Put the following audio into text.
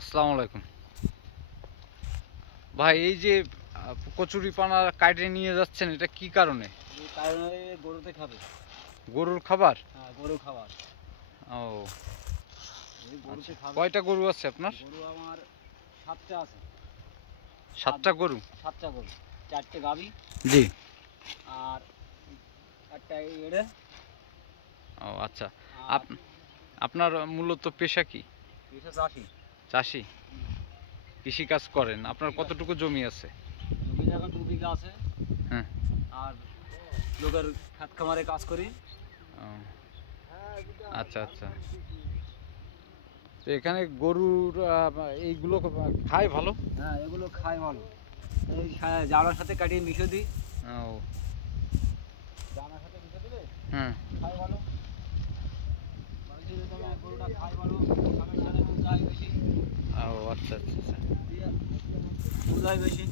আসসালামু আলাইকুম ভাই। এই যে কচুরি পানা কাটে নিয়ে যাচ্ছেন, এটা কি কারণে? এই কারণে গরুতে খাবে। গরুর খাবার? হ্যাঁ, গরু খাবার। ও এই গরুতে আচ্ছা, খাবে। কয়টা গরু আছে আপনার? গরু আমার 7টা আছে। 7টা গরু? 7টা গরু, 4টে গাভী জি। আর একটা এড়ে। ও আচ্ছা। আর আপনার মূলত পেশা কি? পেশা চাষি। চাষি? কৃষি কাজ করেন? আপনার কতটুকু জমি আছে? জমি এখন 2 বিঘা আছে। হ্যাঁ। আর লোকের খেত খামারে কাজ করি। ও আচ্ছা আচ্ছা। তো এখানে গরুর এইগুলো খায় ভালো? হ্যাঁ, এগুলো খায় ভালো। এই জানার সাথে কাটিয়ে মিশে দিই। ও জানার সাথে মিশে দিলে হ্যাঁ। খায় ভালো। গরুটা খায় ভালো, সমস্যা নেই, দুধ হয় বেশি। ও আচ্ছা আচ্ছা আচ্ছা। দুধ হয় বেশি।